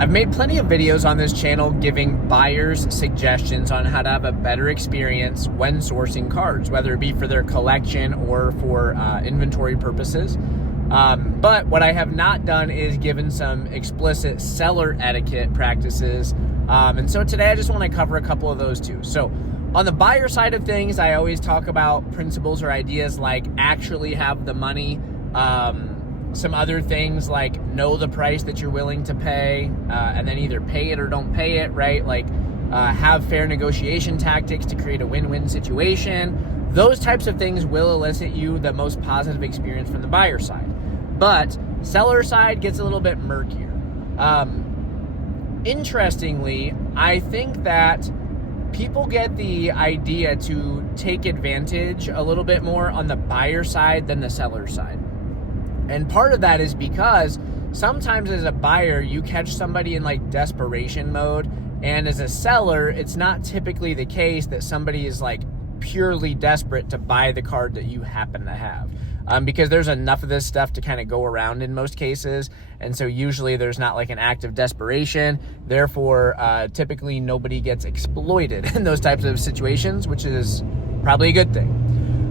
I've made plenty of videos on this channel giving buyers suggestions on how to have a better experience when sourcing cards, whether it be for their collection or for inventory purposes. But what I have not done is given some explicit seller etiquette practices. And so today I just want to cover a couple of those too. So on the buyer side of things, I always talk about principles or ideas like actually have the money, some other things like know the price that you're willing to pay, and then either pay it or don't pay it, right? Like have fair negotiation tactics to create a win-win situation. Those types of things will elicit you the most positive experience from the buyer side. But seller side gets a little bit murkier. Interestingly, I think that people get the idea to take advantage a little bit more on the buyer side than the seller side. And part of that is because sometimes as a buyer, you catch somebody in like desperation mode. And as a seller, it's not typically the case that somebody is like purely desperate to buy the card that you happen to have. Because there's enough of this stuff to kind of go around in most cases. And so usually there's not like an act of desperation. Therefore, typically nobody gets exploited in those types of situations, which is probably a good thing.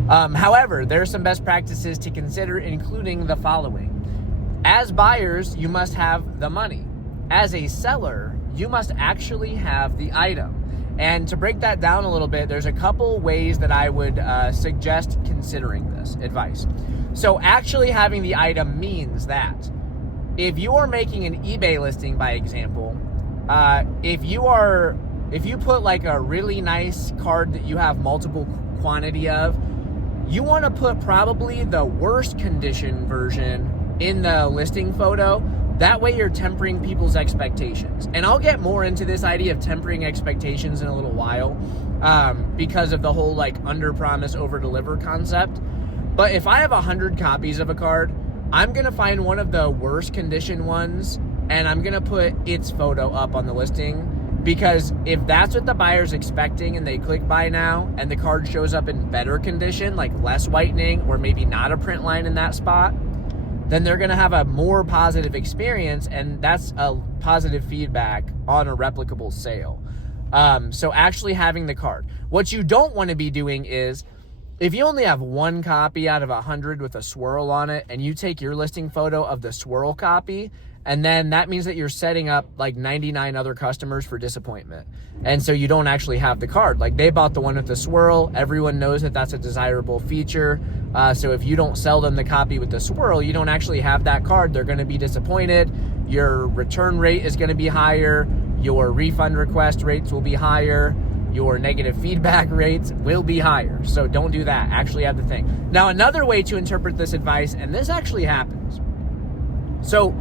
However, there are some best practices to consider, including the following. As buyers, you must have the money. As a seller, you must actually have the item. And to break that down a little bit, there's a couple ways that I would suggest considering this advice. So actually having the item means that if you are making an eBay listing, by example, if you put like a really nice card that you have multiple quantity of, you want to put probably the worst condition version in the listing photo. That way you're tempering people's expectations. And I'll get more into this idea of tempering expectations in a little while because of the whole like under promise, over deliver concept. But if I have 100 copies of a card, I'm going to find one of the worst condition ones and I'm going to put its photo up on the listing. Because if that's what the buyer's expecting and they click buy now and the card shows up in better condition, like less whitening or maybe not a print line in that spot, then they're going to have a more positive experience, and that's a positive feedback on a replicable sale. So actually having the card. What you don't want to be doing is, if you only have one copy out of 100 with a swirl on it, and you take your listing photo of the swirl copy, and then that means that you're setting up like 99 other customers for disappointment. And so you don't actually have the card. Like they bought the one with the swirl. Everyone knows that that's a desirable feature. So if you don't sell them the copy with the swirl, you don't actually have that card. They're going to be disappointed. Your return rate is going to be higher. Your refund request rates will be higher. Your negative feedback rates will be higher. So don't do that. Actually have the thing. Now, another way to interpret this advice, and this actually happens. So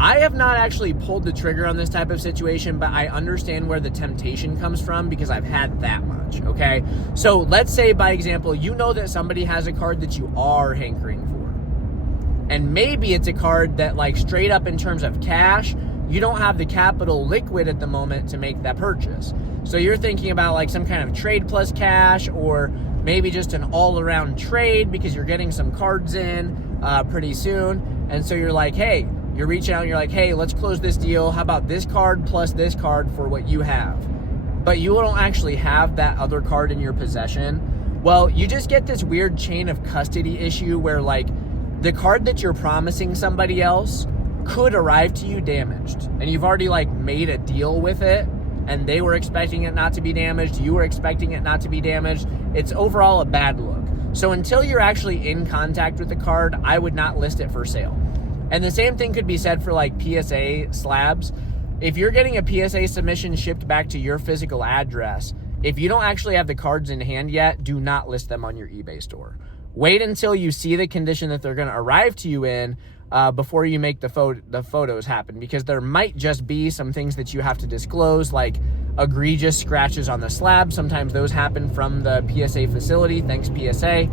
I have not actually pulled the trigger on this type of situation, but I understand where the temptation comes from because I've had that much, okay? So let's say, by example, you know that somebody has a card that you are hankering for. And maybe it's a card that, like, straight up in terms of cash, you don't have the capital liquid at the moment to make that purchase. So you're thinking about, like, some kind of trade plus cash, or maybe just an all-around trade because you're getting some cards in pretty soon. And so you're like, hey, you're reaching out and you're like, hey, let's close this deal. How about this card plus this card for what you have? But you don't actually have that other card in your possession. Well, you just get this weird chain of custody issue where like the card that you're promising somebody else could arrive to you damaged. And you've already like made a deal with it and they were expecting it not to be damaged. You were expecting it not to be damaged. It's overall a bad look. So until you're actually in contact with the card, I would not list it for sale. And the same thing could be said for like PSA slabs. If you're getting a PSA submission shipped back to your physical address, if you don't actually have the cards in hand yet, do not list them on your eBay store. Wait until you see the condition that they're going to arrive to you in before you make the photos happen, because there might just be some things that you have to disclose, like egregious scratches on the slab. Sometimes those happen from the PSA facility. Thanks, PSA.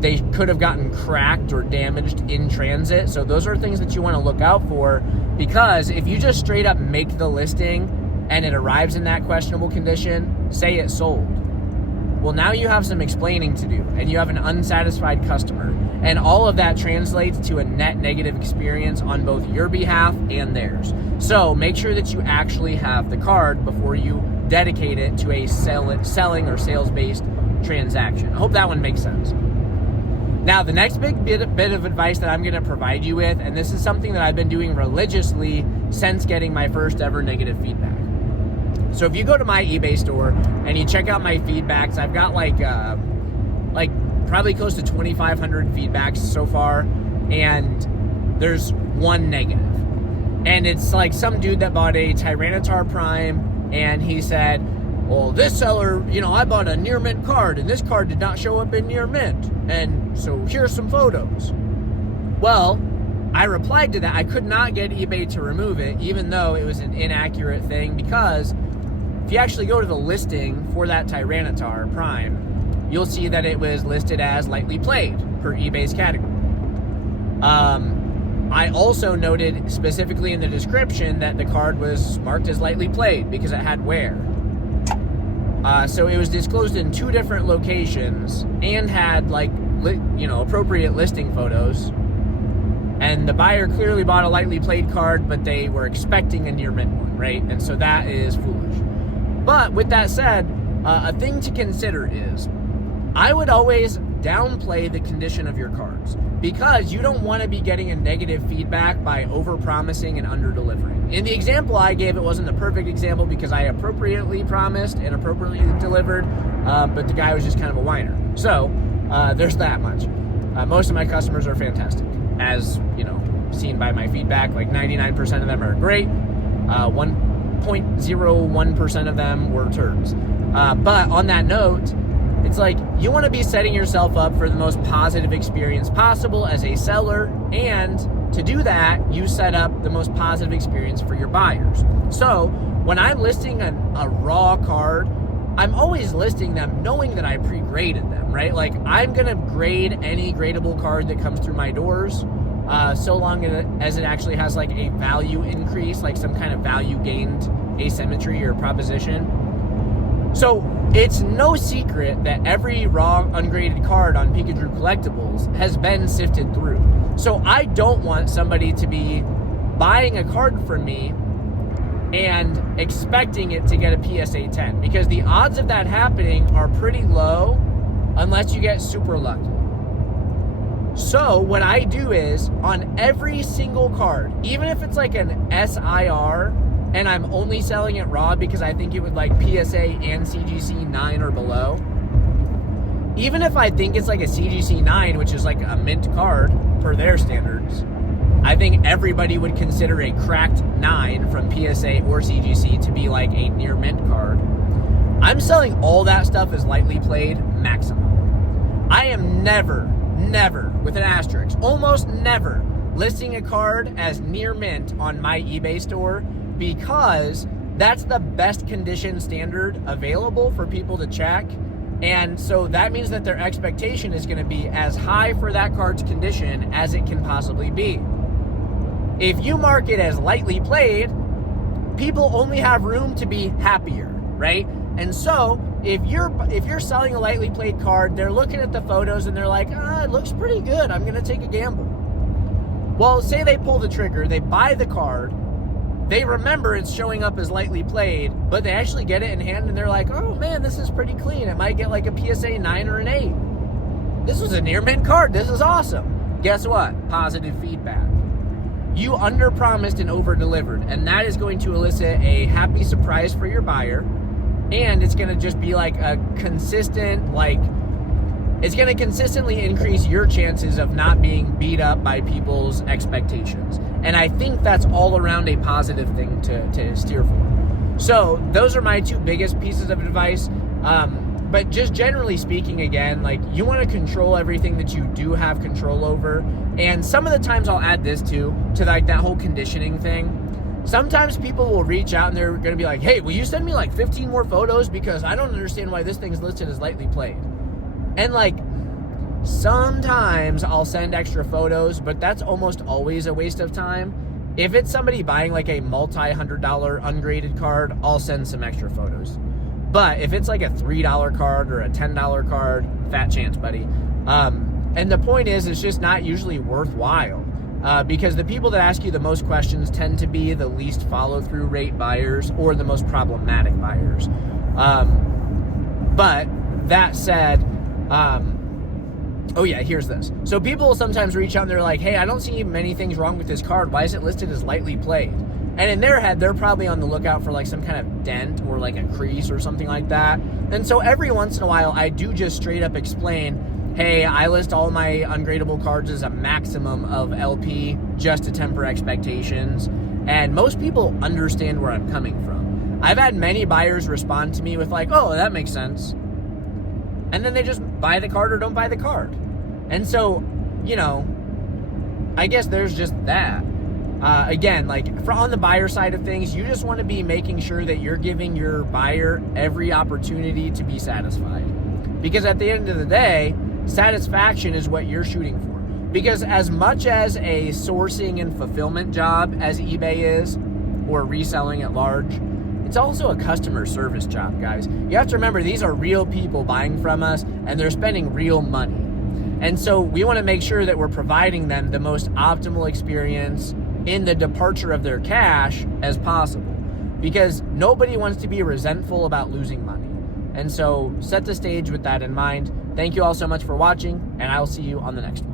They could have gotten cracked or damaged in transit. So those are things that you want to look out for, because if you just straight up make the listing and it arrives in that questionable condition, say it sold. Well, now you have some explaining to do, and you have an unsatisfied customer. And all of that translates to a net negative experience on both your behalf and theirs. So make sure that you actually have the card before you dedicate it to a selling or sales-based transaction. I hope that one makes sense. Now, the next big bit of advice that I'm going to provide you with, and this is something that I've been doing religiously since getting my first ever negative feedback. So if you go to my eBay store and you check out my feedbacks, I've got like probably close to 2,500 feedbacks so far, and there's one negative. And it's like some dude that bought a Tyranitar Prime, and he said, well, this seller, I bought a near mint card, and this card did not show up in near mint, and so here's some photos. Well, I replied to that. I could not get eBay to remove it, even though it was an inaccurate thing, because if you actually go to the listing for that Tyranitar Prime, you'll see that it was listed as lightly played per eBay's category. I also noted specifically in the description that the card was marked as lightly played because it had wear. So it was disclosed in 2 different locations and had appropriate listing photos. And the buyer clearly bought a lightly played card, but they were expecting a near mint one, right? And so that is foolish. But with that said, a thing to consider is I would always downplay the condition of your cards, because you don't want to be getting a negative feedback by over-promising and under-delivering. In the example I gave, it wasn't the perfect example because I appropriately promised and appropriately delivered, but the guy was just kind of a whiner. So there's that much. Most of my customers are fantastic, as seen by my feedback. Like 99% of them are great. 1.01% of them were turds. But on that note, it's like you want to be setting yourself up for the most positive experience possible as a seller, and to do that, you set up the most positive experience for your buyers. So when I'm listing a raw card, I'm always listing them knowing that I pre-graded them, right? Like I'm going to grade any gradable card that comes through my doors, so long as it actually has like a value increase, like some kind of value gained asymmetry or proposition. So it's no secret that every raw ungraded card on Pikachu Collectibles has been sifted through. So I don't want somebody to be buying a card from me and expecting it to get a PSA 10, because the odds of that happening are pretty low unless you get super lucky. So what I do is on every single card, even if it's like an SIR, and I'm only selling it raw because I think it would like PSA and CGC 9 or below. Even if I think it's like a CGC 9, which is like a mint card per their standards, I think everybody would consider a cracked 9 from PSA or CGC to be like a near mint card. I'm selling all that stuff as lightly played maximum. I am never, with an asterisk, almost never listing a card as near mint on my eBay store, because that's the best condition standard available for people to check. And so that means that their expectation is going to be as high for that card's condition as it can possibly be. If you mark it as lightly played, people only have room to be happier, right? And so if you're selling a lightly played card, they're looking at the photos and they're like, it looks pretty good, I'm going to take a gamble. Well, say they pull the trigger, they buy the card, they remember it's showing up as lightly played, but they actually get it in hand and they're like, oh man, this is pretty clean. It might get like a PSA 9 or an 8. This was a near mint card. This is awesome. Guess what? Positive feedback. You under-promised and over-delivered, and that is going to elicit a happy surprise for your buyer, and it's going to just be like a consistent, it's going to consistently increase your chances of not being beat up by people's expectations. And I think that's all around a positive thing to steer for. So those are my 2 biggest pieces of advice. But just generally speaking, again, you want to control everything that you do have control over. And some of the times I'll add this to that whole conditioning thing. Sometimes people will reach out and they're going to be like, hey, will you send me 15 more photos, because I don't understand why this thing's listed as lightly played. And sometimes I'll send extra photos, but that's almost always a waste of time. If it's somebody buying a multi-$100 ungraded card, I'll send some extra photos. But if it's like a $3 card or a $10 card, fat chance, buddy. And the point is, it's just not usually worthwhile. Because the people that ask you the most questions tend to be the least follow-through rate buyers or the most problematic buyers. But that said, oh yeah, here's this. So people sometimes reach out and they're like, hey, I don't see many things wrong with this card. Why is it listed as lightly played? And in their head, they're probably on the lookout for like some kind of dent or like a crease or something like that. And so every once in a while, I do just straight up explain, hey, I list all my ungradable cards as a maximum of LP just to temper expectations. And most people understand where I'm coming from. I've had many buyers respond to me with like, oh, that makes sense. And then they just buy the card or don't buy the card. And so, you know, I guess there's just that. Again, like on the buyer side of things, you just want to be making sure that you're giving your buyer every opportunity to be satisfied. Because at the end of the day, satisfaction is what you're shooting for. Because as much as a sourcing and fulfillment job as eBay is, or reselling at large, it's also a customer service job, guys. You have to remember, these are real people buying from us, and they're spending real money. And so we want to make sure that we're providing them the most optimal experience in the departure of their cash as possible. Because nobody wants to be resentful about losing money. And so set the stage with that in mind. Thank you all so much for watching, and I'll see you on the next one.